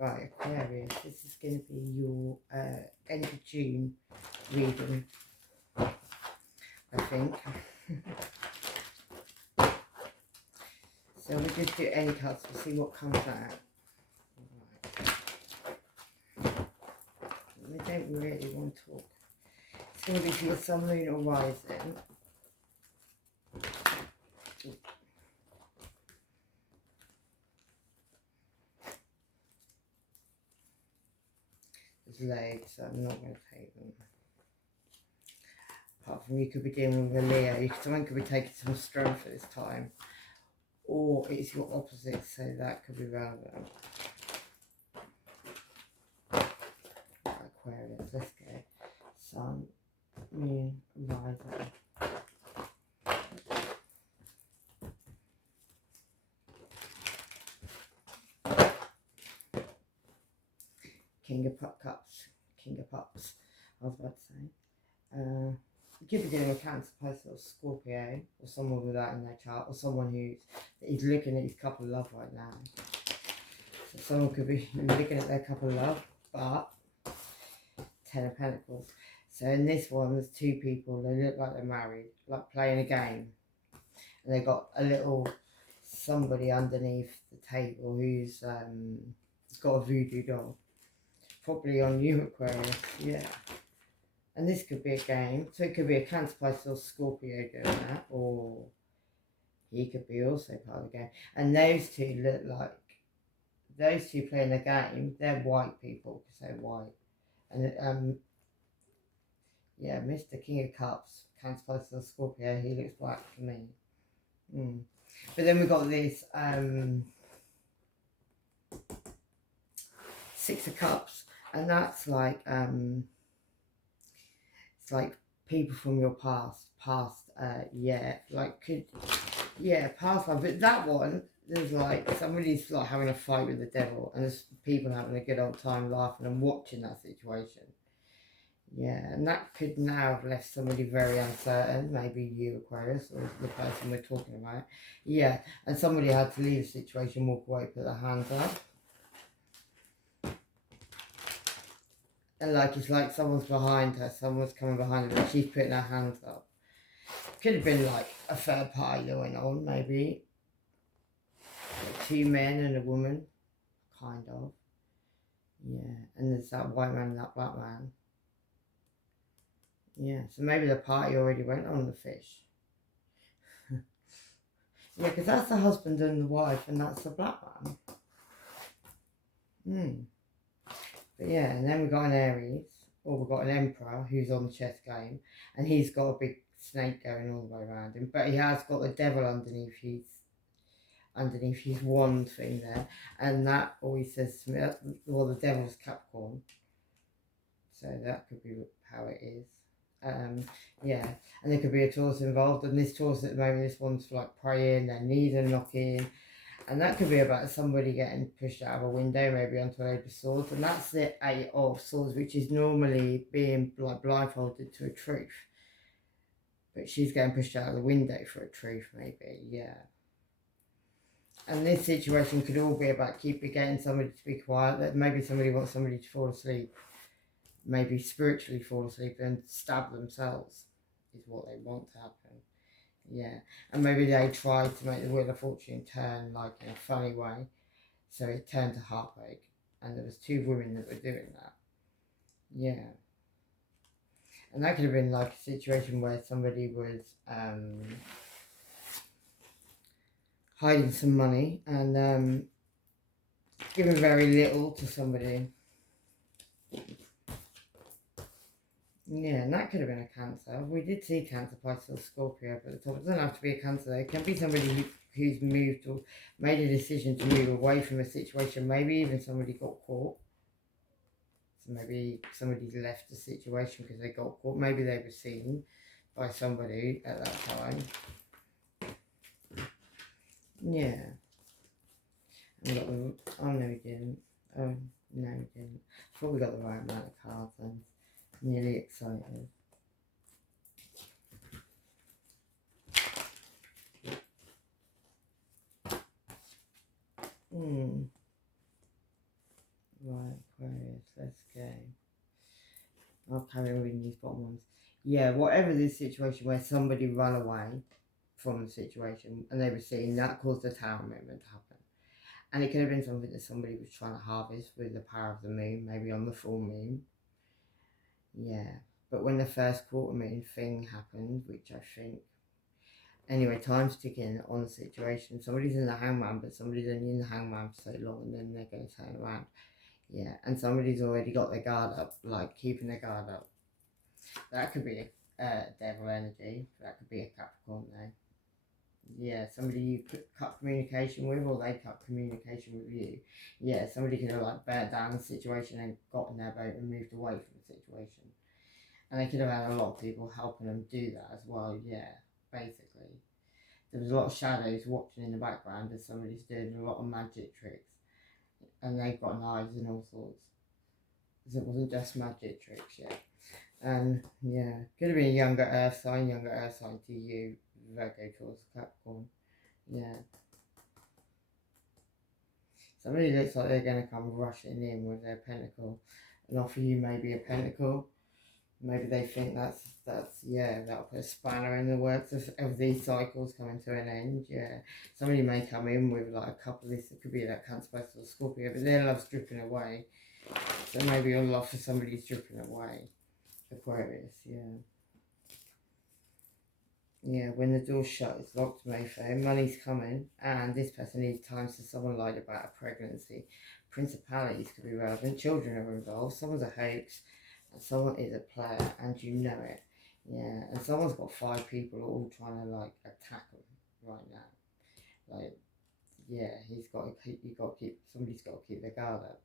Right, Aquarius, this is going to be your end of June reading, I think. So we'll just do any cards to see what comes out. Right. They don't really want to talk. It's going to be for your sun, moon or rising. There's loads, so I'm not going to take them. Apart from you could be dealing with a Leo, someone could be taking some strength at this time. Or it's your opposite, so that could be relevant. Aquarius, let's go. Sun, moon, rising. King of Cups, King of Cups, I was about to say. You could be dealing with Cancer, Pisces, or Scorpio, or someone with that in their chart, or someone who's looking at his couple of love right now. So someone could be looking at their couple of love, but Ten of Pentacles. So in this one, there's two people. They look like they're married, like playing a game, and they got a little somebody underneath the table who's got a voodoo doll. Probably on you, Aquarius, yeah. And this could be a game. So it could be a Cancer, Pisces, or Scorpio doing that. Or he could be also part of the game. And those two look like, those two playing the game, they're white people because they're white. And yeah, Mr. King of Cups, Cancer, Pisces, or Scorpio, he looks black for me. But then we've got this Six of Cups. And that's like, it's like people from your past, past life. But that one, there's like somebody's like having a fight with the devil, and there's people having a good old time laughing and watching that situation. Yeah, and that could now have left somebody very uncertain, maybe you, Aquarius, or the person we're talking about. Yeah, and somebody had to leave the situation, walk away, put their hands up. And like, it's like someone's behind her, someone's coming behind her, and she's putting her hands up. Could have been like a third party going on, maybe. Like two men and a woman, kind of. Yeah, and there's that white man and that black man. Yeah, so maybe the party already went on the fish. Yeah, because that's the husband and the wife, and that's the black man. But yeah, and then we've got an Aries, or we've got an Emperor who's on the chess game, and he's got a big snake going all the way around him, but he has got the devil underneath his wand thing there, and that always says to me, well, the devil's Capricorn, so that could be how it is. Yeah, and there could be a Taurus involved, and this Taurus at the moment, this one's for like praying, their knees are knocking, and that could be about somebody getting pushed out of a window, maybe onto a load of swords, and that's the Eight of Swords, which is normally being like blindfolded to a truth, but she's getting pushed out of the window for a truth, maybe, yeah. And this situation could all be about getting somebody to be quiet, that maybe somebody wants somebody to fall asleep, maybe spiritually fall asleep and stab themselves is what they want to happen. Yeah, and maybe they tried to make the Wheel of Fortune turn like in a funny way, so it turned to heartbreak, and there was two women that were doing that. Yeah, and that could have been like a situation where somebody was hiding some money and giving very little to somebody. Yeah, and that could have been a Cancer. We did see Cancer, Pisces, or Scorpio up at the top. It doesn't have to be a Cancer though. It can be somebody who's moved or made a decision to move away from a situation. Maybe even somebody got caught. So maybe somebody's left the situation because they got caught. Maybe they were seen by somebody at that time. Yeah. Oh, no, we didn't. Oh, no, we didn't. I thought we got the right amount of cards then. Nearly excited. I'll carry on reading these bottom ones. Yeah, whatever this situation where somebody ran away from the situation and they were seeing that caused the tower movement to happen. And it could have been something that somebody was trying to harvest with the power of the moon, maybe on the full moon. Yeah. But when the first quarter moon thing happened, which I think anyway, time's ticking on the situation. Somebody's in the hangman, but somebody's only in the hangman for so long and then they're going to turn around. Yeah, and somebody's already got their guard up, like keeping their guard up. That could be a devil energy. That could be a Capricorn though. Yeah, somebody you cut communication with, or they cut communication with you. Yeah, somebody could have like burnt down the situation and got in their boat and moved away from the situation. And they could have had a lot of people helping them do that as well. Yeah, basically. There was a lot of shadows watching in the background as somebody's doing a lot of magic tricks. And they've got knives and all sorts. Because it wasn't just magic tricks yet. And yeah, could have been a younger earth sign to you, Virgo, Taurus, Capricorn. Yeah. Somebody looks like they're going to come rushing in with their pentacle and offer you maybe a pentacle. Maybe they think that's yeah, that'll put a spanner in the works of these cycles coming to an end. Yeah, somebody may come in with like a couple of this. It could be that Cancer, Pisces, or Scorpio, but their love's dripping away. So maybe your love for somebody's dripping away. Aquarius, yeah. Yeah, when the door's shut, it's locked, Mayfair. Money's coming, and this person needs time, so someone lied about a pregnancy. Principalities could be relevant. Children are involved. Someone's a hoax, and someone is a player, and you know it. Yeah, and someone's got 5 people all trying to like attack them right now. Like, yeah, somebody's got to keep their guard up.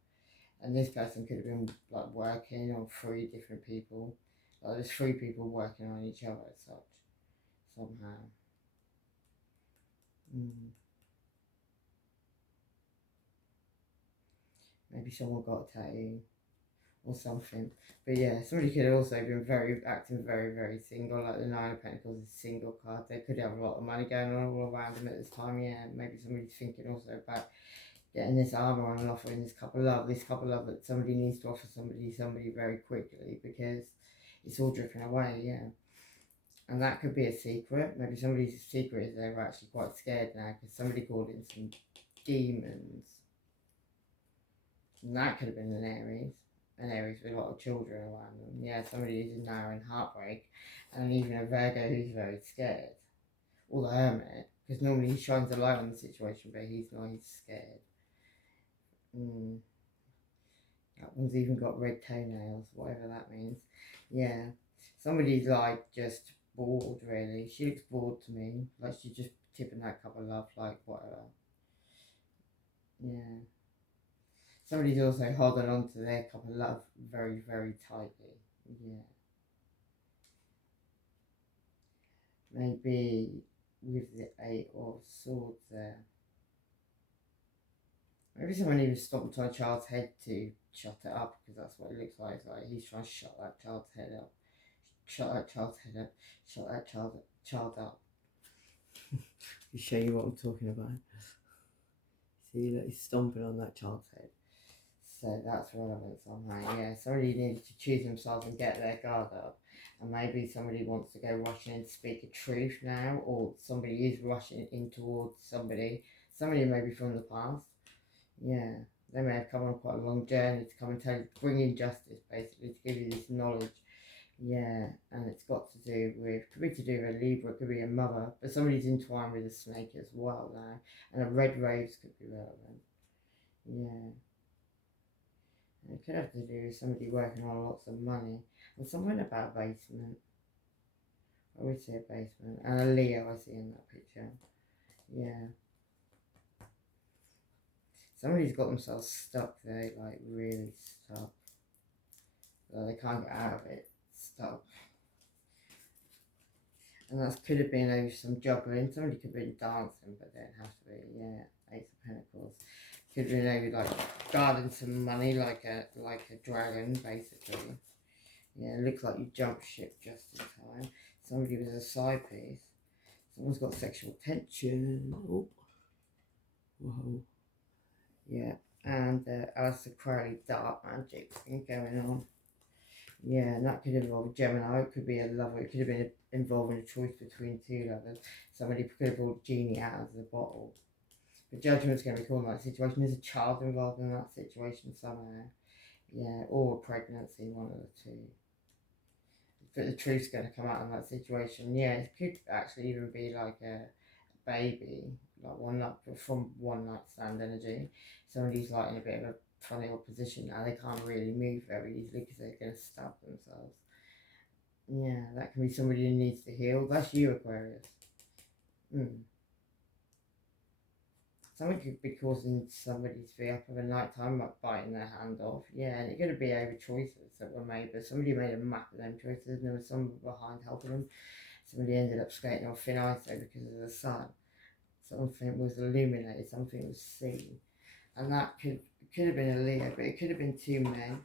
And this person could have been like working on 3 different people. Like there's 3 people working on each other as such, somehow. Maybe someone got a tattoo or something. But yeah, somebody could have also been acting very, very single. Like the Nine of Pentacles is a single card. They could have a lot of money going on all around them at this time. Yeah, maybe somebody's thinking also about getting this armor on and offering this couple love that somebody needs to offer somebody very quickly because it's all dripping away. Yeah. And that could be a secret. Maybe somebody's secret is they're actually quite scared now because somebody called in some demons. And that could have been an Aries with a lot of children around them. Yeah, somebody who's now in heartbreak, and even a Virgo who's very scared. Or the Hermit, because normally he shines a light on the situation, but he's not, he's scared. That one's even got red toenails, whatever that means. Yeah, somebody's like just bored, really. She looks bored to me, like she's just tipping that cup of love, like whatever. Yeah. Somebody's also holding on to their cup of love very, very tightly. Yeah. Maybe with the 8 of Swords there. Maybe someone even stomped on a child's head to shut it up because that's what it looks like. It's like he's trying to shut that child's head up. Shut that child's head up. Shut that child up. To show you what I'm talking about. See that he's stomping on that child's head. So that's relevant somehow. Yeah, somebody needs to choose themselves and get their guard up. And maybe somebody wants to go rushing in to speak a truth now, or somebody is rushing in towards somebody maybe from the past. Yeah, they may have come on quite a long journey to come and bring you justice, basically, to give you this knowledge. Yeah, and it's got to do with, could be to do with a Libra, could be a mother, but somebody's entwined with a snake as well now, and a red rose could be relevant. Yeah. And it could have to do with somebody working on lots of money, and something about basement. I would say a basement, and a Leo I see in that picture. Yeah. Somebody's got themselves stuck there, like really stuck. Like they can't get out of it. Stuck. And that could have been over some juggling. Somebody could have been dancing, but they don't have to be. Yeah, Ace of Pentacles. Could have been over like guarding some money, like a dragon, basically. Yeah, it looks like you jumped ship just in time. Somebody was a side piece. Someone's got sexual tension. Oh. Whoa. Yeah, and Alistair Crowley dark magic thing going on. Yeah, and that could involve Gemini. It could be a lover. It could have been involving a choice between two lovers. Somebody could have pulled genie out of the bottle. The judgment's going to be called in that situation. There's a child involved in that situation somehow. Yeah, or pregnancy, one of the two. But the truth's going to come out in that situation. Yeah, it could actually even be like a baby, like one night from one night stand energy. Somebody's like in a bit of a funny old position now. They can't really move very easily because they're going to stab themselves. Yeah, that can be somebody who needs to heal. That's you, Aquarius. Something could be causing somebody to be up of a night time, like biting their hand off. Yeah, and it could be over choices that were made, but somebody made a map of them choices and there was someone behind helping them. Somebody ended up skating on thin ice though because of the sun. Something was illuminated, something was seen. And that could have been a Leo, but it could have been two men.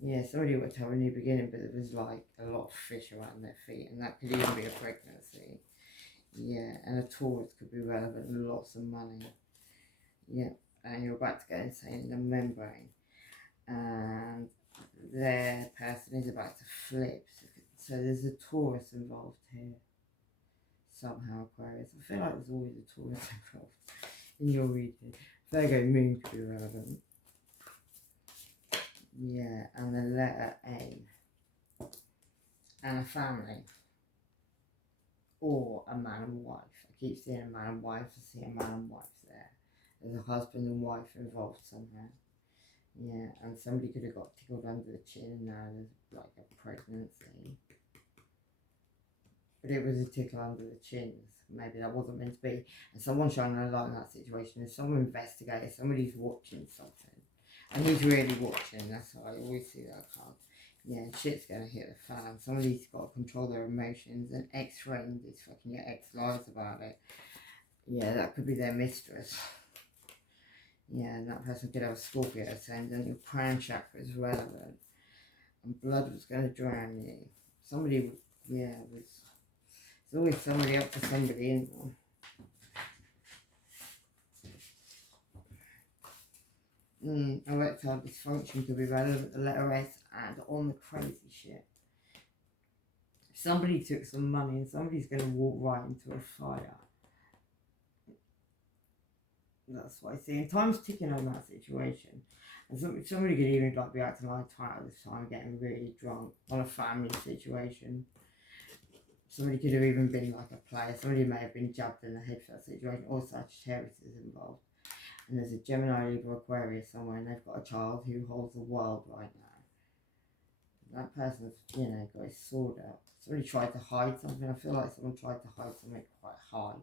Yeah, somebody would have a new beginning, but there was like a lot of fish around their feet, and that could even be a pregnancy. Yeah, and a Taurus could be relevant and lots of money. Yeah, and you're about to go insane in the membrane. And their person is about to flip. So there's a Taurus involved here. Somehow, Aquarius. I feel like there's always a Taurus involved in your reading. Virgo moon could be relevant. Yeah, and the letter A. And a family. Or a man and wife. I keep seeing a man and wife. I see a man and wife there. There's a husband and wife involved somehow. Yeah, and somebody could have got tickled under the chin and now there's like a pregnancy. But it was a tickle under the chin. Maybe that wasn't meant to be. And someone shining a light in that situation. There's someone investigating. Somebody's watching something. And he's really watching. That's how I always see that card. Yeah, shit's going to hit the fan. Somebody's got to control their emotions. An ex-friend is fucking your ex lies about it. Yeah, that could be their mistress. Yeah, and that person could have a Scorpio ascendant. Your crown chakra is relevant. And blood was going to drown you. Somebody, yeah, was. There's always somebody up to somebody, isn't there? Erectile dysfunction could be relevant. The letter S and on the crazy shit. If somebody took some money and somebody's going to walk right into a fire. That's what I see. And time's ticking on that situation. And somebody could even like be acting like a twat at this time, getting really drunk on a family situation. Somebody could have even been like a player. Somebody may have been jabbed in the head for that situation. Or Sagittarius is involved. And there's a Gemini, Libra, Aquarius somewhere, and they've got a child who holds the world right now. That person's, got his sword out. Somebody tried to hide something. I feel like someone tried to hide something quite high.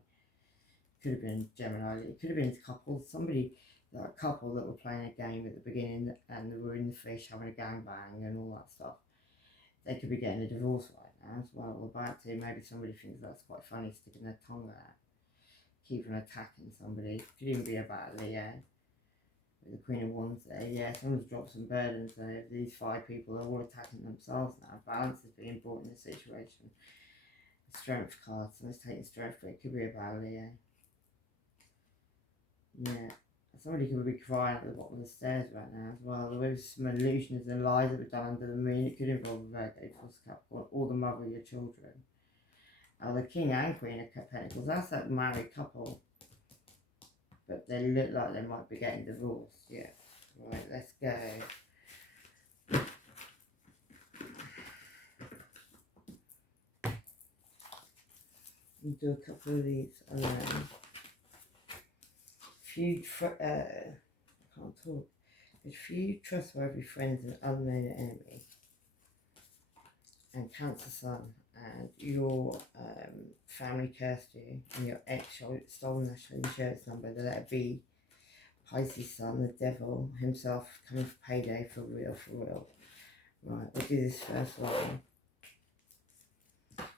Could have been Gemini. It could have been couples. A couple that were playing a game at the beginning and they were in the fish having a gangbang and all that stuff. They could be getting a divorce right now as well, or about to. Maybe somebody thinks that's quite funny, sticking their tongue out, keeping attacking somebody. Could even be about Leo. The Queen of Wands there. Yeah, someone's dropped some burdens there. These 5 people are all attacking themselves now. Balance is being brought in this situation. Strength card. Someone's taking strength, but it could be about Leo. Yeah. Somebody could be crying at the bottom of the stairs right now as well. There was some illusions and lies that were done under the moon. It could involve a Virgo, Taurus, Capricorn, or the mother of your children. The King and Queen of Pentacles. That's that married couple. But they look like they might be getting divorced. Yeah. Right, let's go. We'll do a couple of these alone. I can't talk. There's few trustworthy friends and unknown enemy. And Cancer Sun. And your family cursed you. And your ex stole national insurance number. The letter B. Pisces Sun, the devil himself coming for payday for real, for real. Right, we'll do this first one.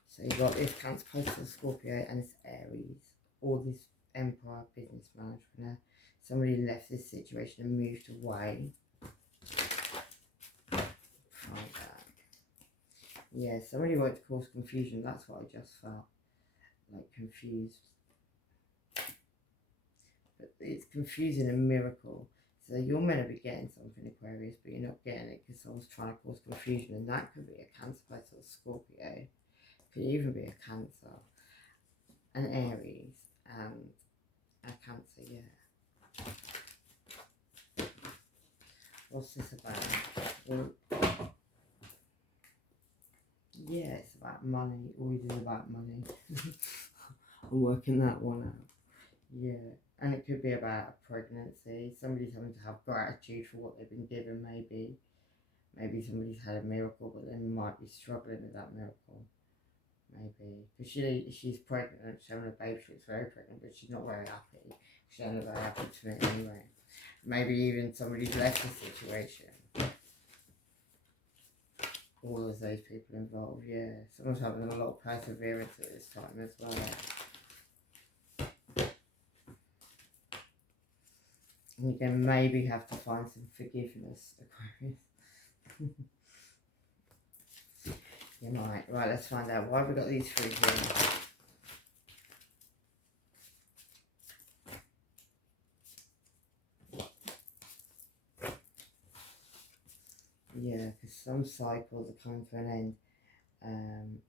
So you've got this Cancer, Pisces, Scorpio, and this Aries. Or this Empire, businessman, entrepreneur. Somebody left this situation and moved away. Find that. Yeah, somebody wanted to cause confusion. That's what I just felt. Like confused. But it's confusing a miracle. So you're meant to be getting something, Aquarius, but you're not getting it because someone's trying to cause confusion, and that could be a Cancer, Pisces, or Scorpio. Could even be a Cancer, an Aries, and a Cancer. Yeah. What's this about? Well, yeah, it's about money. Always is about money. I'm working that one out. Yeah. And it could be about a pregnancy. Somebody's having to have gratitude for what they've been given, maybe. Maybe somebody's had a miracle, but they might be struggling with that miracle. Maybe. Because she's pregnant, she's having a baby, she looks very pregnant, but she's not very happy. She's not very happy to me anyway. Maybe even somebody's left the situation. All of those people involved, yeah. Someone's having a lot of perseverance at this time as well. And you're going to maybe have to find some forgiveness, Aquarius. You might. Right, let's find out. Why have we got these three here? Yeah, because some cycles are coming to an end.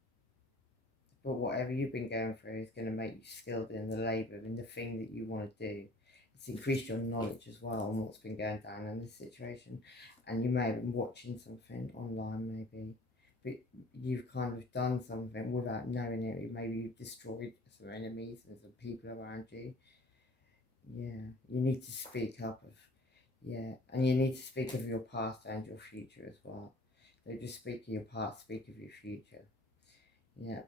But whatever you've been going through is going to make you skilled in the labour, in the thing that you want to do. It's increased your knowledge as well on what's been going down in this situation. And you may have been watching something online, maybe. But you've kind of done something without knowing it. Maybe you've destroyed some enemies and some people around you. Yeah, you need to speak up of, yeah, and you need to speak of your past and your future as well. Don't just speak of your past, speak of your future. Yeah,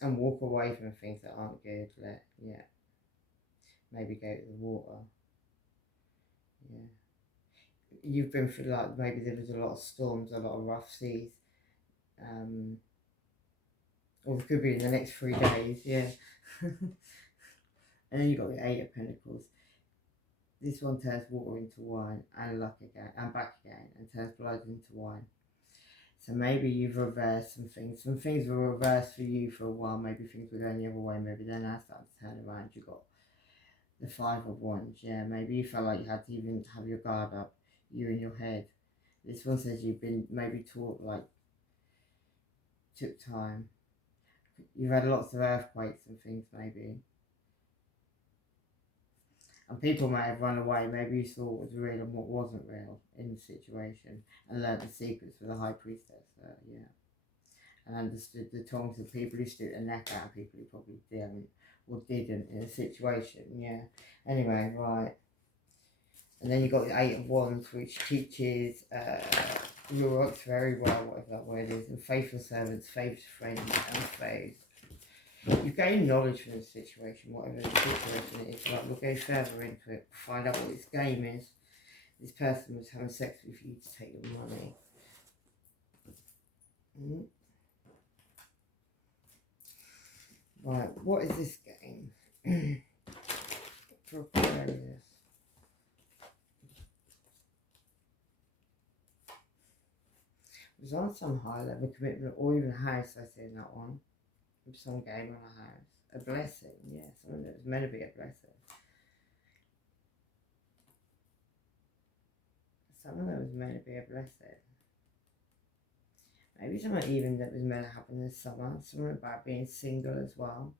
and walk away from things that aren't good. Yeah, maybe go to the water. Yeah, you've been through, like, maybe there was a lot of storms, a lot of rough seas. Or it could be in the next 3 days. Yeah. And then you've got the Eight of Pentacles. This one turns water into wine and luck again, and back again, and turns blood into wine. So maybe you've reversed some things. Some things were reversed for you for a while. Maybe things were going the other way. Maybe they're now starting to turn around. You got the Five of Wands. Yeah, maybe you felt like you had to even have your guard up, you in your head. This one says you've been maybe taught, like, took time. You've had lots of earthquakes and things, maybe. And people may have run away. Maybe you saw what was real and what wasn't real in the situation, and learned the secrets for the High Priestess. Yeah, and understood the tongues of people who stood their neck out, and people who probably didn't or didn't in a situation. Yeah. Anyway, right. And then you got the Eight of Wands, which teaches works very well, whatever that word is, and faithful servants, faithful friends, and faith. You gain knowledge from the situation, whatever the situation is. Like, we'll go further into it, find out what this game is. This person was having sex with you to take your money. Right, what is this game? For Aquarius. It was on some high level commitment, or even a house, I see in that one. Some game on a house. A blessing, yeah, something that was meant to be a blessing. Something that was meant to be a blessing. Maybe something even that was meant to happen this summer. Something about being single as well.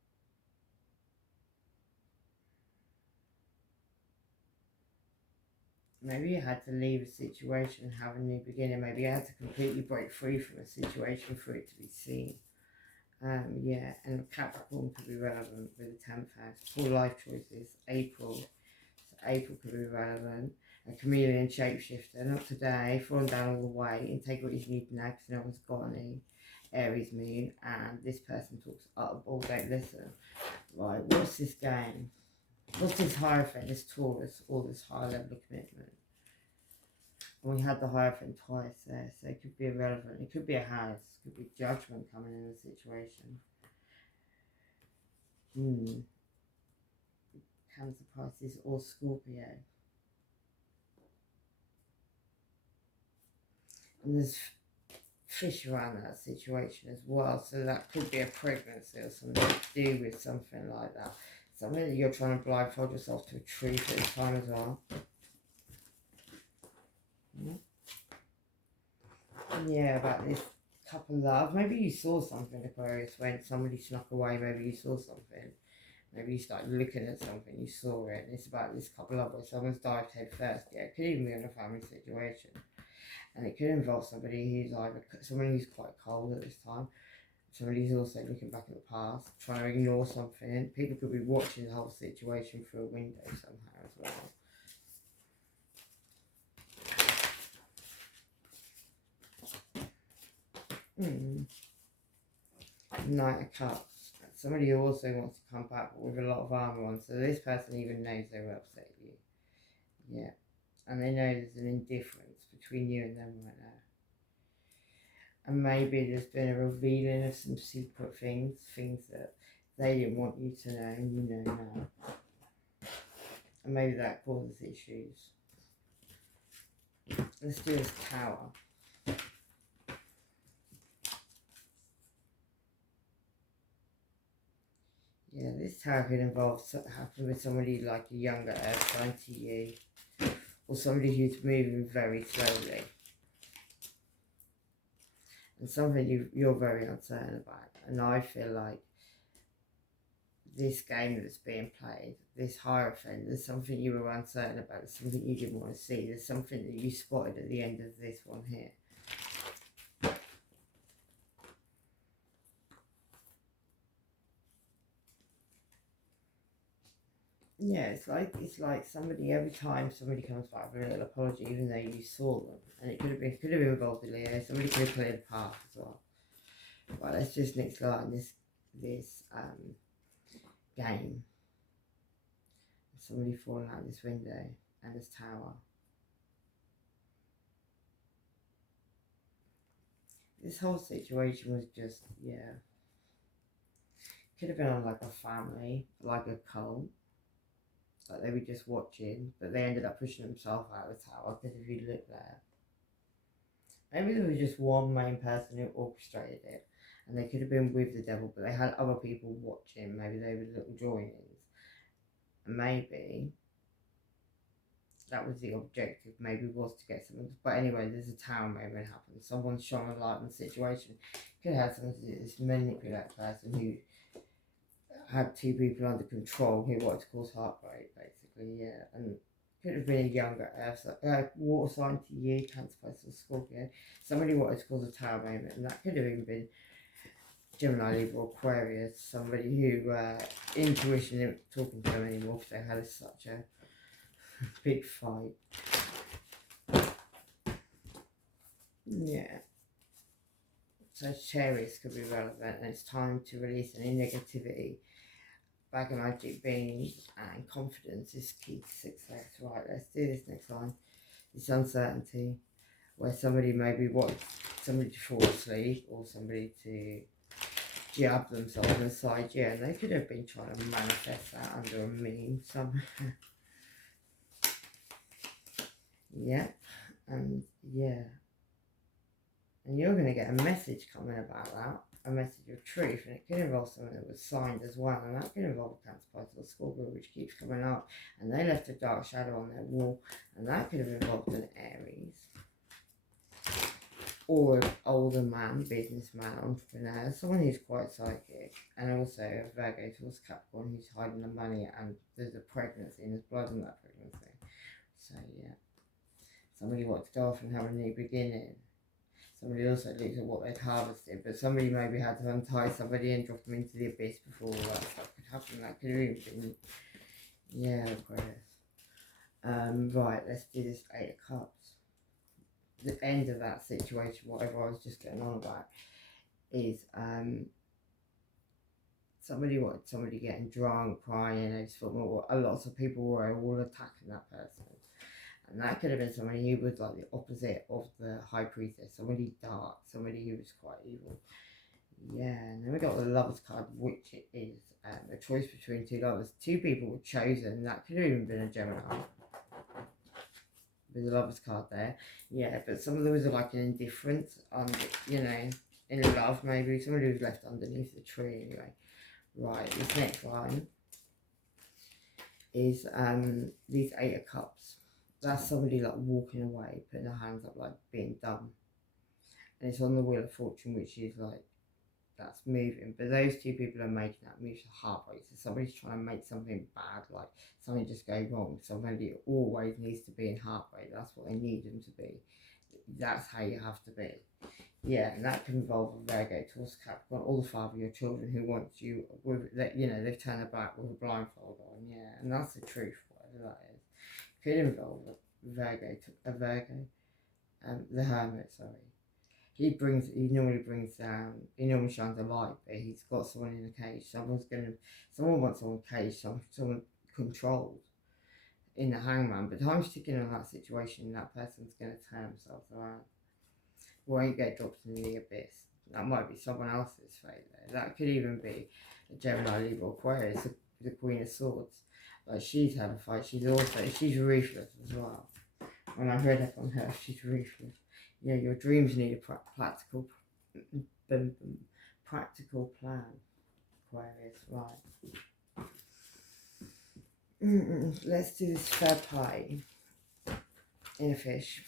Maybe you had to leave a situation and have a new beginning. Maybe you had to completely break free from a situation for it to be seen. Yeah, and Capricorn could be relevant with the 10th house. Full life choices. April. So April could be relevant. A chameleon shapeshifter. Not today. Falling down all the way. And take what you need now because no one's got any. Aries moon. And this person talks up or don't listen. Right, what's this game? What's this Hierophant, this Taurus, all this high level of commitment? And we had the Hierophant twice there, so it could be irrelevant. It could be a house, it could be judgment coming in the situation. Cancer, Pisces, or Scorpio. And there's fish around that situation as well, so that could be a pregnancy or something to do with something like that. Something that you're trying to blindfold yourself to a truth at the time as well. Yeah, about this couple love. Maybe you saw something, Aquarius, when somebody snuck away. Maybe you saw something. Maybe you started looking at something, you saw it, and it's about this couple love where someone's dived head first. Yeah, it could even be in a family situation. And it could involve somebody who's either someone who's quite cold at this time, somebody who's also looking back at the past, trying to ignore something. People could be watching the whole situation through a window somehow as well. Knight of Cups. Somebody who also wants to come back with a lot of armour on, so this person even knows they will upset you. Yeah. And they know there's an indifference between you and them right now. And maybe there's been a revealing of some secret things that they didn't want you to know and you know now. And maybe that causes issues. Let's do this Tower. Yeah, this Tower could involve happen with somebody like a younger Earth sign to you, or somebody who's moving very slowly. And something you're very uncertain about. And I feel like this game that's being played, this Hierophant, there's something you were uncertain about, there's something you didn't want to see, there's something that you spotted at the end of this one here. Yeah, it's like somebody, every time somebody comes back with a little apology, even though you saw them, and it could have been involved in Leo. Somebody could have cleared the path as well. Right, let's just next line this game. Somebody falling out this window and this tower. This whole situation was just, yeah, could have been on like a family, like a cult. Like they were just watching, but they ended up pushing themselves out of the tower because if you look there, maybe there was just one main person who orchestrated it, and they could have been with the devil, but they had other people watching. Maybe they were little join-ins, and maybe that was the objective. Maybe was to get someone. But anyway, there's a tower moment happen. Someone shone a light on the situation. Could have had something to do with this manipulative person who had two people under control who wanted to cause heartbreak, basically, yeah. And could have been a younger Earth, water sign to you, Cancer, Pisces, Scorpio. Somebody wanted to cause a tower moment, and that could have even been Gemini, Libra, Aquarius. Somebody who intuition isn't talking to them anymore because they had such a big fight. Yeah. So Sagittarius could be relevant, and it's time to release any negativity. Bag of magic beans and confidence is key to success. Right, let's do this next line. This uncertainty, where somebody maybe wants somebody to fall asleep or somebody to jab themselves on the side. Yeah, and they could have been trying to manifest that under a meme somehow. Yeah, and yeah. And you're going to get a message coming about that. A message of truth, and it could involve something that was signed as well, and that could involve a Cancer, Pisces, or Scorpio, which keeps coming up, and they left a dark shadow on their wall, and that could have involved an Aries, or an older man, businessman, entrepreneur, someone who's quite psychic, and also a Virgo towards Capricorn who's hiding the money, and there's a pregnancy, and there's blood in that pregnancy. So yeah, somebody wants to go off and have a new beginning. Somebody also looks at what they'd harvested, but somebody maybe had to untie somebody and drop them into the abyss before all that stuff could happen. That could have even been, yeah, Aquarius. Right, let's do this Eight of Cups. The end of that situation, whatever I was just getting on about, is somebody getting drunk, crying, they just thought, a lot of people were all attacking that person. And that could have been somebody who was like the opposite of the High Priestess, somebody dark, somebody who was quite evil. Yeah, and then we got the Lovers card, which is a choice between two lovers. Two people were chosen, that could have even been a Gemini. With the Lovers card there. Yeah, but some of them was like an indifference, in love maybe. Somebody was left underneath the tree anyway. Right, this next line is these Eight of Cups. That's somebody like walking away, putting their hands up, like being dumb. and it's on the Wheel of Fortune, which is like, that's moving. But those two people are making that move to heartbreak. So somebody's trying to make something bad, like something just go wrong. Somebody always needs to be in heartbreak. That's what they need them to be. That's how you have to be. Yeah, and that can involve a Virgo, Taurus, Capricorn, all the father of your children who wants you with that. You know, they've turned their back with a blindfold on. Yeah, and that's the truth. Whatever that is, could involve a Virgo, the Hermit. Sorry. He normally brings down, he normally shines a light, but he's got someone in a cage. Someone wants someone caged, someone controlled in the Hangman. But time's ticking on that situation, that person's going to turn themselves around. Won't get dropped into the abyss. That might be someone else's fate there. That could even be a Gemini, Libra, Aquarius, the Queen of Swords. Like, she's had a fight. She's ruthless as well. When I read up on her, she's ruthless. Yeah, your dreams need a practical plan, Aquarius, right. Let's do this third pie in a fish.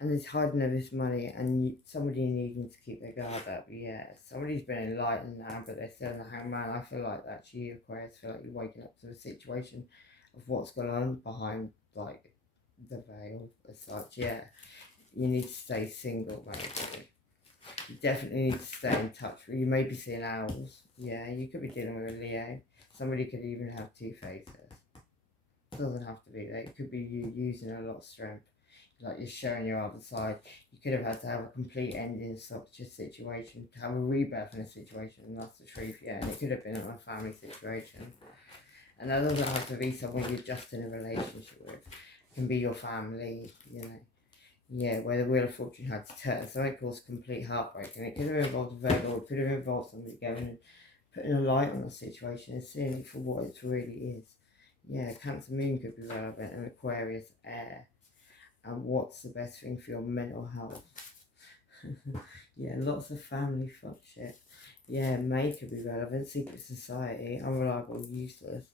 And there's hiding of this money, and somebody needing to keep their guard up. Yeah, somebody's been enlightened now, but they're still in the Hangman. I feel like that's you, Aquarius. I feel like you're waking up to the situation of what's going on behind, like, the veil as such. Yeah, you need to stay single, maybe. You definitely need to stay in touch. You may be seeing owls. Yeah, you could be dealing with a Leo. Somebody could even have two faces. It doesn't have to be that. It could be you using a lot of strength. Like, you're showing your other side. You could have had to have a complete ending in such a situation, to have a rebirth in a situation, and that's the truth, yeah. And it could have been a family situation. And that doesn't have to be someone you're just in a relationship with. It can be your family, you know. Yeah, where the Wheel of Fortune had to turn. So it caused complete heartbreak. And it could have involved a Virgo, it could have involved somebody going and putting a light on the situation and seeing it for what it really is. Yeah, Cancer Moon could be relevant, and Aquarius Air. And what's the best thing for your mental health? Yeah, lots of family fuck shit. Yeah, May could be relevant. Secret Society, unreliable, useless,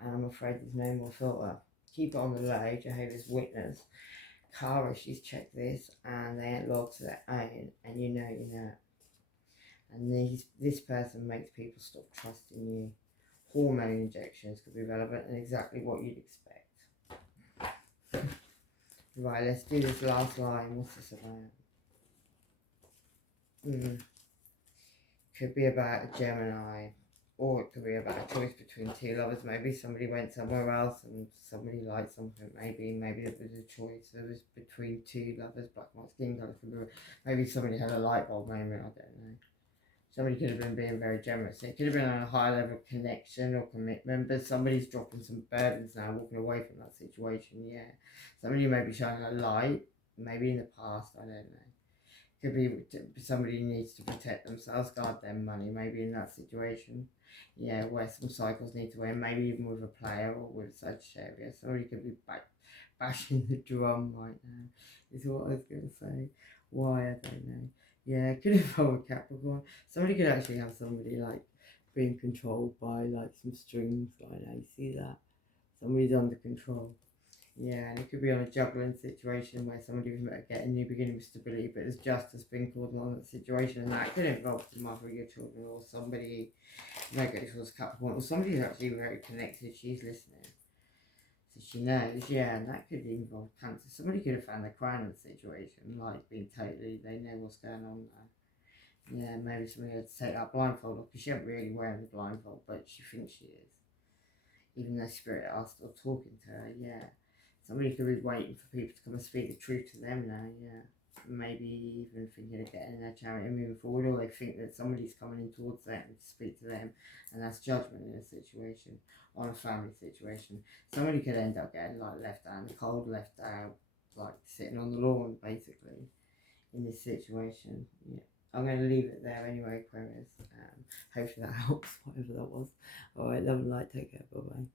and I'm afraid there's no more filter. Keep it on the low, Jehovah's Witness. Car issues, check this, and they ain't loyal to their own, and you know. And this person makes people stop trusting you. Hormone injections could be relevant, and exactly what you'd expect. Right, let's do this last line. What's this about? Could be about a Gemini, or it could be about a choice between two lovers. Maybe somebody went somewhere else and somebody liked something. Maybe it was a choice. It was between two lovers, black and white skin colour. Maybe somebody had a light bulb moment. I don't know. Somebody could have been being very generous. It could have been on a high level of connection or commitment, but somebody's dropping some burdens now, walking away from that situation, yeah. Somebody may be shining a light, maybe in the past, I don't know. Could be somebody who needs to protect themselves, guard their money, maybe in that situation. Yeah, where some cycles need to end, maybe even with a player or with Sagittarius. Somebody could be bashing the drum right now, is what I was going to say. Why, I don't know. Yeah, it could involve a Capricorn. Somebody could actually have somebody like being controlled by like some strings right now. You see that? Somebody's under control. Yeah, and it could be on a juggling situation where somebody was getting a new beginning with stability, but there's justice being called on that situation, and that could involve the mother of your children or somebody maybe it was Capricorn or somebody who's actually very connected. She's listening. So she knows, yeah, and that could involve Cancer. Somebody could have found the crown in the situation, like being totally, they know what's going on there. Yeah, maybe somebody had to take that blindfold off, because she ain't really wearing the blindfold, but she thinks she is. Even though spirit are still talking to her, yeah. Somebody could be waiting for people to come and speak the truth to them now, yeah. Maybe even thinking of getting their charity moving forward, or they think that somebody's coming in towards them to speak to them, and that's judgment in a situation, on a family situation. Somebody could end up getting like left out in the cold, left out, like sitting on the lawn basically, in this situation. Yeah, I'm going to leave it there anyway, Aquarius. Hopefully that helps, whatever that was. Alright, love and light, take care, bye bye.